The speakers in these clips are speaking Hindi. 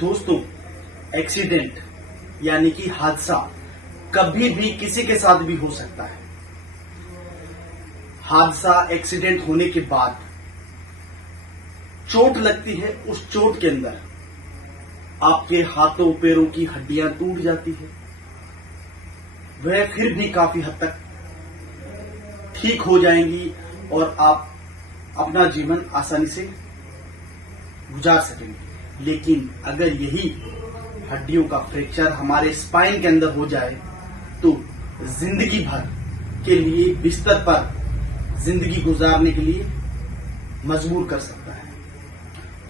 दोस्तों, एक्सीडेंट यानी कि हादसा कभी भी किसी के साथ भी हो सकता है। हादसा एक्सीडेंट होने के बाद चोट लगती है, उस चोट के अंदर आपके हाथों पैरों की हड्डियां टूट जाती है। वह फिर भी काफी हद तक ठीक हो जाएंगी और आप अपना जीवन आसानी से गुजार सकेंगे। लेकिन अगर यही हड्डियों का फ्रैक्चर हमारे स्पाइन के अंदर हो जाए तो जिंदगी भर के लिए बिस्तर पर जिंदगी गुजारने के लिए मजबूर कर सकता है।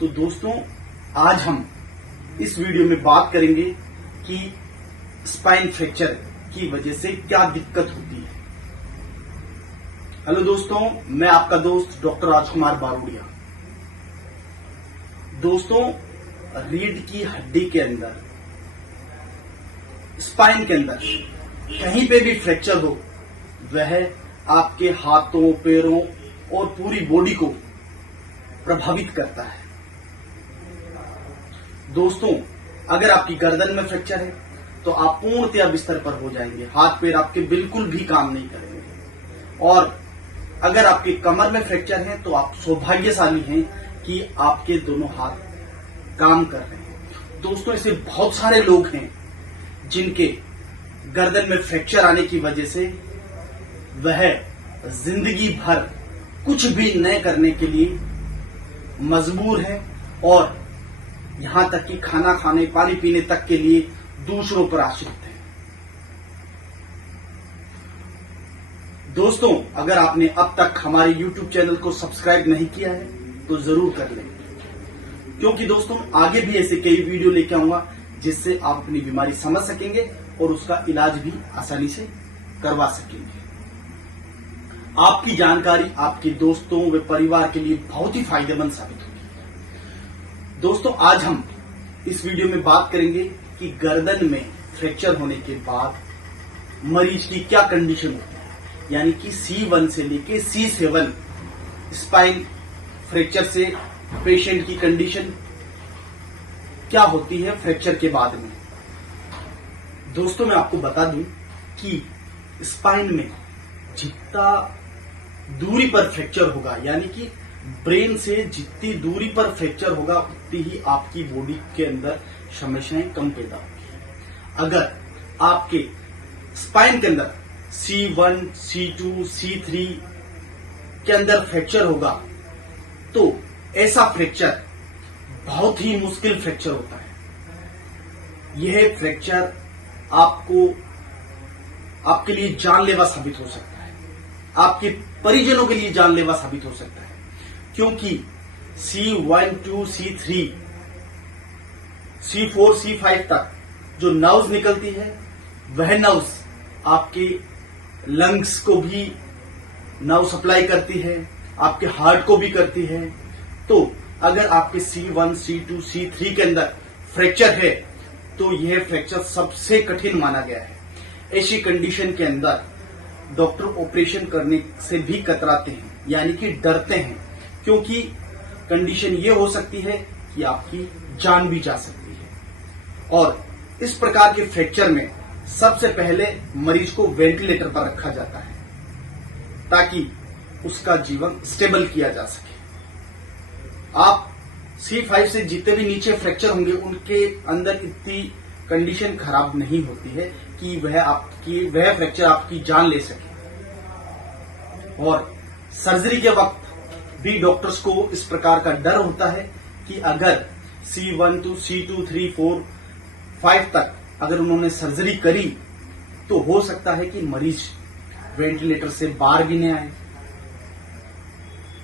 तो दोस्तों, आज हम इस वीडियो में बात करेंगे कि स्पाइन फ्रैक्चर की वजह से क्या दिक्कत होती है। हेलो दोस्तों, मैं आपका दोस्त डॉक्टर राजकुमार बारोड़िया। दोस्तों, रीढ़ की हड्डी के अंदर, स्पाइन के अंदर कहीं पे भी फ्रैक्चर हो, वह आपके हाथों पैरों और पूरी बॉडी को प्रभावित करता है। दोस्तों, अगर आपकी गर्दन में फ्रैक्चर है तो आप पूर्णतया बिस्तर पर हो जाएंगे, हाथ पैर आपके बिल्कुल भी काम नहीं करेंगे। और अगर आपके कमर में फ्रैक्चर है तो आप सौभाग्यशाली हैं कि आपके दोनों हाथ काम कर रहे हैं। दोस्तों, ऐसे बहुत सारे लोग हैं जिनके गर्दन में फ्रैक्चर आने की वजह से वह जिंदगी भर कुछ भी न करने के लिए मजबूर है और यहां तक कि खाना खाने पानी पीने तक के लिए दूसरों पर आश्रित है। दोस्तों, अगर आपने अब तक हमारे YouTube चैनल को सब्सक्राइब नहीं किया है तो जरूर कर लें, क्योंकि दोस्तों आगे भी ऐसे कई वीडियो लेके आऊंगा जिससे आप अपनी बीमारी समझ सकेंगे और उसका इलाज भी आसानी से करवा सकेंगे। आपकी जानकारी आपके दोस्तों व परिवार के लिए बहुत ही फायदेमंद साबित होगी। दोस्तों, आज हम इस वीडियो में बात करेंगे कि गर्दन में फ्रैक्चर होने के बाद मरीज की क्या कंडीशन होती है, यानी कि C1 से लेके C7 स्पाइन फ्रैक्चर से पेशेंट की कंडीशन क्या होती है फ्रैक्चर के बाद में। दोस्तों, मैं आपको बता दूं कि स्पाइन में जितना दूरी पर फ्रैक्चर होगा, यानी कि ब्रेन से जितनी दूरी पर फ्रैक्चर होगा उतनी ही आपकी बॉडी के अंदर समस्याएं कम पैदा होगी। अगर आपके स्पाइन के अंदर C1, C2, C3 के अंदर फ्रैक्चर होगा तो ऐसा फ्रैक्चर बहुत ही मुश्किल फ्रैक्चर होता है। यह फ्रैक्चर आपके लिए जानलेवा साबित हो सकता है, आपके परिजनों के लिए जानलेवा साबित हो सकता है, क्योंकि C1, 2, C3, C4, C5 तक जो नर्व्स निकलती है वह नर्व्स आपके लंग्स को भी नर्व सप्लाई करती है, आपके हार्ट को भी करती है। तो अगर आपके C1, C2, C3 के अंदर फ्रैक्चर है तो यह फ्रैक्चर सबसे कठिन माना गया है। ऐसी कंडीशन के अंदर डॉक्टर ऑपरेशन करने से भी कतराते हैं, यानी कि डरते हैं, क्योंकि कंडीशन ये हो सकती है कि आपकी जान भी जा सकती है। और इस प्रकार के फ्रैक्चर में सबसे पहले मरीज को वेंटिलेटर पर रखा जाता है ताकि उसका जीवन स्टेबल किया जा सके। आप C5 से जितने भी नीचे फ्रैक्चर होंगे उनके अंदर इतनी कंडीशन खराब नहीं होती है कि वह फ्रैक्चर आपकी जान ले सके। और सर्जरी के वक्त भी डॉक्टर्स को इस प्रकार का डर होता है कि अगर C1 to C2, 3, 4, 5 तक अगर उन्होंने सर्जरी करी तो हो सकता है कि मरीज वेंटिलेटर से बाहर भी नहीं आए,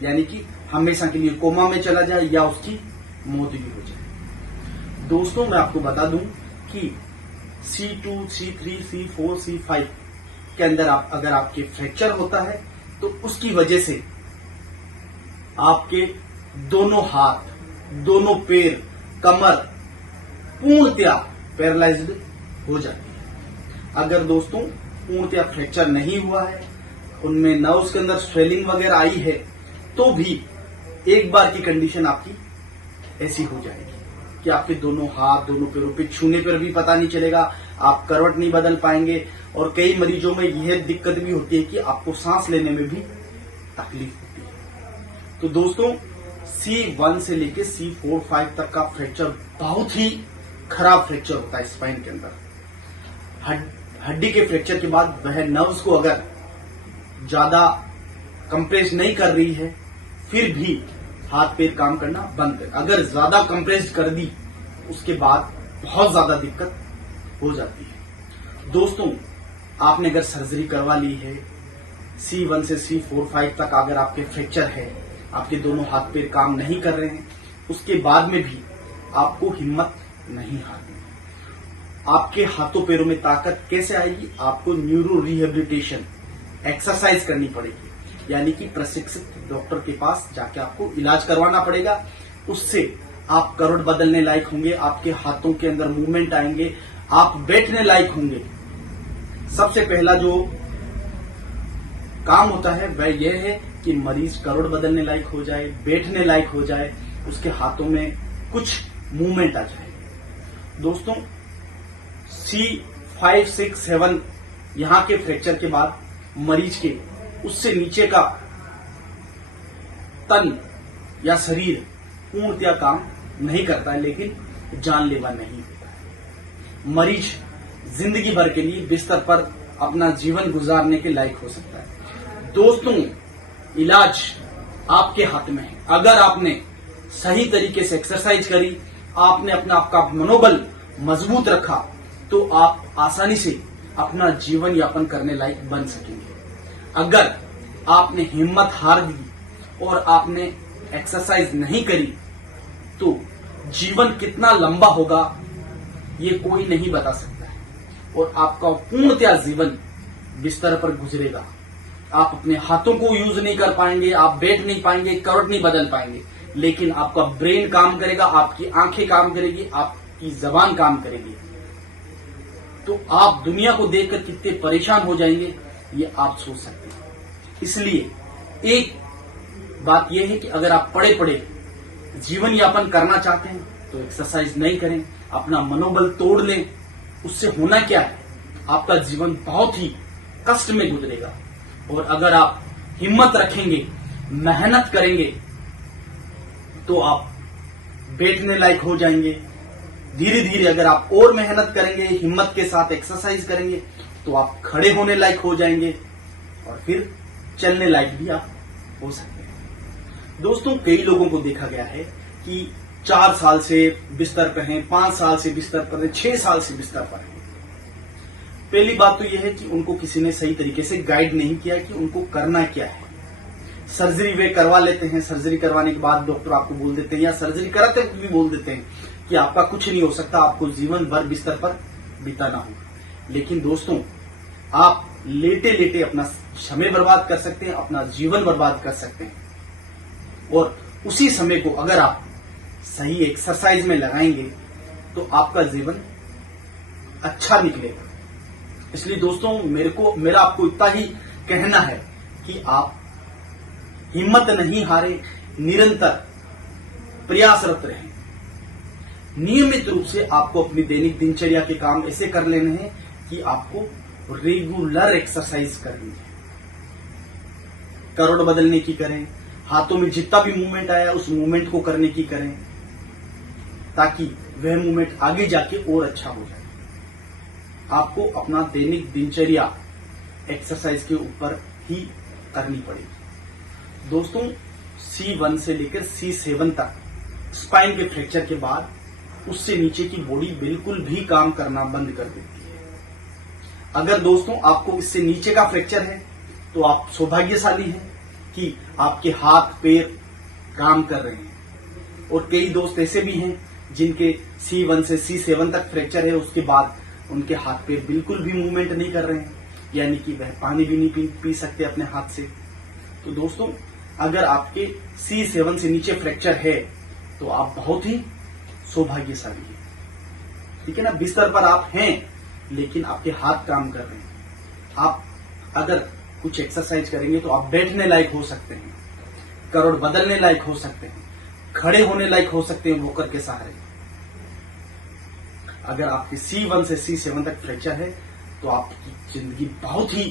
यानी कि हमेशा के लिए कोमा में चला जाए या उसकी मौत भी हो जाए। दोस्तों, मैं आपको बता दूं कि C2, C3, C4, C5 के अंदर अगर आपके फ्रैक्चर होता है तो उसकी वजह से आपके दोनों हाथ, दोनों पैर, कमर पूर्णतया पैरालाइज्ड हो जाती है। अगर दोस्तों पूर्णतया फ्रैक्चर नहीं हुआ है, उनमें नर्व्स के अंदर स्वेलिंग वगैरह आई है, तो भी एक बार की कंडीशन आपकी ऐसी हो जाएगी कि आपके दोनों हाथ, दोनों पैरों पे छूने पर भी पता नहीं चलेगा, आप करवट नहीं बदल पाएंगे। और कई मरीजों में यह दिक्कत भी होती है कि आपको सांस लेने में भी तकलीफ होती है। तो दोस्तों, C1 से लेकर C4, 5 तक का फ्रैक्चर बहुत ही खराब फ्रैक्चर होता है स्पाइन के अंदर। हड्डी के फ्रैक्चर के बाद वह नर्व्स को अगर ज्यादा कंप्रेस नहीं कर रही है, फिर भी हाथ पैर काम करना बंद कर। अगर ज्यादा कंप्रेस कर दी, उसके बाद बहुत ज्यादा दिक्कत हो जाती है। दोस्तों, आपने अगर सर्जरी करवा ली है, C1 से C4, 5 तक अगर आपके फ्रैक्चर है, आपके दोनों हाथ पैर काम नहीं कर रहे हैं, उसके बाद में भी आपको हिम्मत नहीं हारनी। आपके हाथों पैरों में ताकत कैसे आएगी? आपको न्यूरो रिहेबिलिटेशन एक्सरसाइज करनी पड़ेगी, यानी कि प्रशिक्षित डॉक्टर के पास जाके आपको इलाज करवाना पड़ेगा। उससे आप करवट बदलने लायक होंगे, आपके हाथों के अंदर मूवमेंट आएंगे, आप बैठने लायक होंगे। सबसे पहला जो काम होता है वह यह है कि मरीज करवट बदलने लायक हो जाए, बैठने लायक हो जाए, उसके हाथों में कुछ मूवमेंट आ जाए। दोस्तों, C5, 6, 7 यहां के फ्रैक्चर के बाद मरीज के उससे नीचे का तन या शरीर पूर्णतया काम नहीं करता है, लेकिन जानलेवा नहीं होता है। मरीज जिंदगी भर के लिए बिस्तर पर अपना जीवन गुजारने के लायक हो सकता है। दोस्तों, इलाज आपके हाथ में है। अगर आपने सही तरीके से एक्सरसाइज करी, आपने अपना आपका मनोबल मजबूत रखा, तो आप आसानी से अपना जीवन यापन करने लायक बन सकेंगे। अगर आपने हिम्मत हार दी और आपने एक्सरसाइज नहीं करी, तो जीवन कितना लंबा होगा ये कोई नहीं बता सकता है, और आपका पूर्णतया जीवन बिस्तर पर गुजरेगा। आप अपने हाथों को यूज नहीं कर पाएंगे, आप बैठ नहीं पाएंगे, करवट नहीं बदल पाएंगे, लेकिन आपका ब्रेन काम करेगा, आपकी आंखें काम करेगी, आपकी जबान काम करेगी। तो आप दुनिया को देखकर कितने परेशान हो जाएंगे ये आप सोच सकते हैं। इसलिए एक बात यह है कि अगर आप पड़े पड़े जीवन यापन करना चाहते हैं तो एक्सरसाइज नहीं करें, अपना मनोबल तोड़ लें। उससे होना क्या है? आपका जीवन बहुत ही कष्ट में गुजरेगा। और अगर आप हिम्मत रखेंगे, मेहनत करेंगे, तो आप बैठने लायक हो जाएंगे। धीरे धीरे अगर आप और मेहनत करेंगे, हिम्मत के साथ एक्सरसाइज करेंगे, तो आप खड़े होने लायक हो जाएंगे और फिर चलने लायक भी आप हो सकते हैं। दोस्तों, कई लोगों को देखा गया है कि 4 साल से बिस्तर पर हैं, 5 साल से बिस्तर पर हैं, 6 साल से बिस्तर पर हैं। पहली बात तो यह है कि उनको किसी ने सही तरीके से गाइड नहीं किया कि उनको करना क्या है। सर्जरी वे करवा लेते हैं, सर्जरी करवाने के बाद डॉक्टर आपको बोल देते हैं, या सर्जरी कराते वक्त भी बोल देते हैं कि आपका कुछ नहीं हो सकता, आपको जीवन भर बिस्तर पर बिताना होगा। लेकिन दोस्तों, आप लेटे लेटे अपना समय बर्बाद कर सकते हैं, अपना जीवन बर्बाद कर सकते हैं, और उसी समय को अगर आप सही एक्सरसाइज में लगाएंगे तो आपका जीवन अच्छा निकलेगा। इसलिए दोस्तों, मेरा आपको इतना ही कहना है कि आप हिम्मत नहीं हारे, निरंतर प्रयासरत रहें। नियमित रूप से आपको अपनी दैनिक दिनचर्या के काम ऐसे कर लेने हैं कि आपको रेगुलर एक्सरसाइज करनी है। करवट बदलने की करें, हाथों में जितना भी मूवमेंट आया उस मूवमेंट को करने की करें, ताकि वह मूवमेंट आगे जाके और अच्छा हो जाए। आपको अपना दैनिक दिनचर्या एक्सरसाइज के ऊपर ही करनी पड़ेगी। दोस्तों, C1 से लेकर C7 तक स्पाइन के फ्रैक्चर के बाद उससे नीचे की बॉडी बिल्कुल भी काम करना बंद कर देती है। अगर दोस्तों आपको इससे नीचे का फ्रैक्चर है तो आप सौभाग्यशाली हैं कि आपके हाथ पैर काम कर रहे हैं। और कई दोस्त ऐसे भी हैं जिनके C1 से C7 तक फ्रैक्चर है, उसके बाद उनके हाथ पैर बिल्कुल भी मूवमेंट नहीं कर रहे हैं, यानी कि वह पानी भी नहीं पी सकते अपने हाथ से। तो दोस्तों, अगर आपके C7 से नीचे फ्रैक्चर है तो आप बहुत ही सौभाग्यशाली हैं। ठीक है ना? बिस्तर पर आप हैं लेकिन आपके हाथ काम कर रहे हैं। आप अगर कुछ एक्सरसाइज करेंगे तो आप बैठने लायक हो सकते हैं, करवट बदलने लायक हो सकते हैं, खड़े होने लायक हो सकते हैं वॉकर के सहारे। अगर आपके C1 से C7 तक फ्रैक्चर है तो आपकी जिंदगी बहुत ही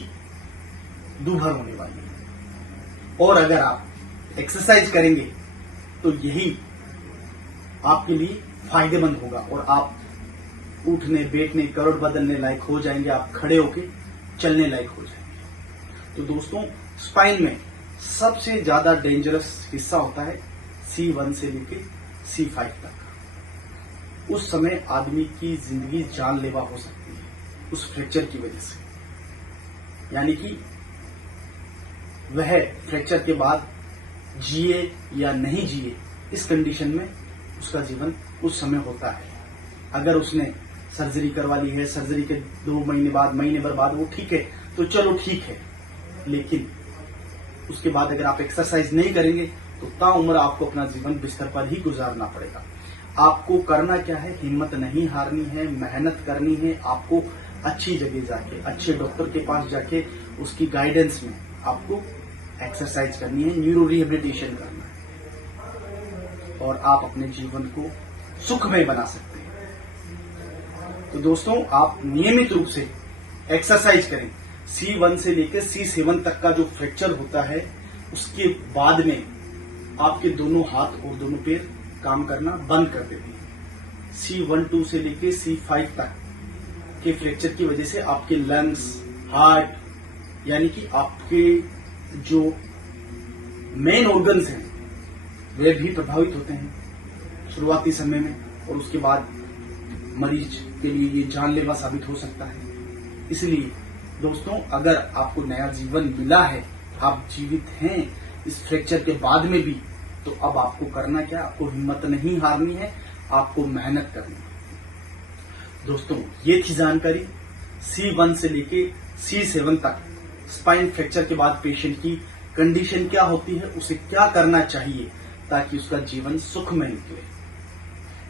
दूभर होने वाली है। और अगर आप एक्सरसाइज करेंगे तो यही आपके लिए फायदेमंद होगा और आप उठने बैठने करोड़ बदलने लायक हो जाएंगे, आप खड़े होके चलने लायक हो जाएंगे। तो दोस्तों, स्पाइन में सबसे ज्यादा डेंजरस हिस्सा होता है C1 से लेके C5 तक। उस समय आदमी की जिंदगी जानलेवा हो सकती है उस फ्रैक्चर की वजह से, यानी कि वह फ्रैक्चर के बाद जिए या नहीं जिए, इस कंडीशन में उसका जीवन उस समय होता है। अगर उसने सर्जरी करवा ली है, सर्जरी के 2 महीने बाद, महीने भर बाद वो ठीक है तो चलो ठीक है, लेकिन उसके बाद अगर आप एक्सरसाइज नहीं करेंगे तो ताउम्र आपको अपना जीवन बिस्तर पर ही गुजारना पड़ेगा। आपको करना क्या है, हिम्मत नहीं हारनी है, मेहनत करनी है। आपको अच्छी जगह जाके, अच्छे डॉक्टर के पास जाके उसकी गाइडेंस में आपको एक्सरसाइज करनी है, न्यूरो रिहेबिलिटेशन करना है और आप अपने जीवन को सुखमय बना सकते हैं। तो दोस्तों, आप नियमित रूप से एक्सरसाइज करें। C1 से लेकर C7 तक का जो फ्रैक्चर होता है उसके बाद में आपके दोनों हाथ और दोनों पैर काम करना बंद कर देते हैं। C1-2 से लेकर C5 तक के फ्रैक्चर की वजह से आपके लंग्स, हार्ट, यानी कि आपके जो मेन ऑर्गन्स हैं वे भी प्रभावित होते हैं शुरुआती समय में, और उसके बाद मरीज के लिए ये जानलेवा साबित हो सकता है। इसलिए दोस्तों, अगर आपको नया जीवन मिला है, आप जीवित हैं इस फ्रैक्चर के बाद में भी, तो अब आपको करना क्या, आपको हिम्मत नहीं हारनी है, आपको मेहनत करनी है। दोस्तों, ये थी जानकारी C1 से लेके C7 तक स्पाइन फ्रैक्चर के बाद पेशेंट की कंडीशन क्या होती है, उसे क्या करना चाहिए ताकि उसका जीवन सुखमय निकले।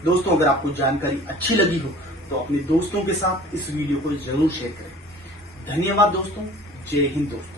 दोस्तों, अगर आपको जानकारी अच्छी लगी हो तो अपने दोस्तों के साथ इस वीडियो को जरूर शेयर करें। धन्यवाद दोस्तों। जय हिंद दोस्तों।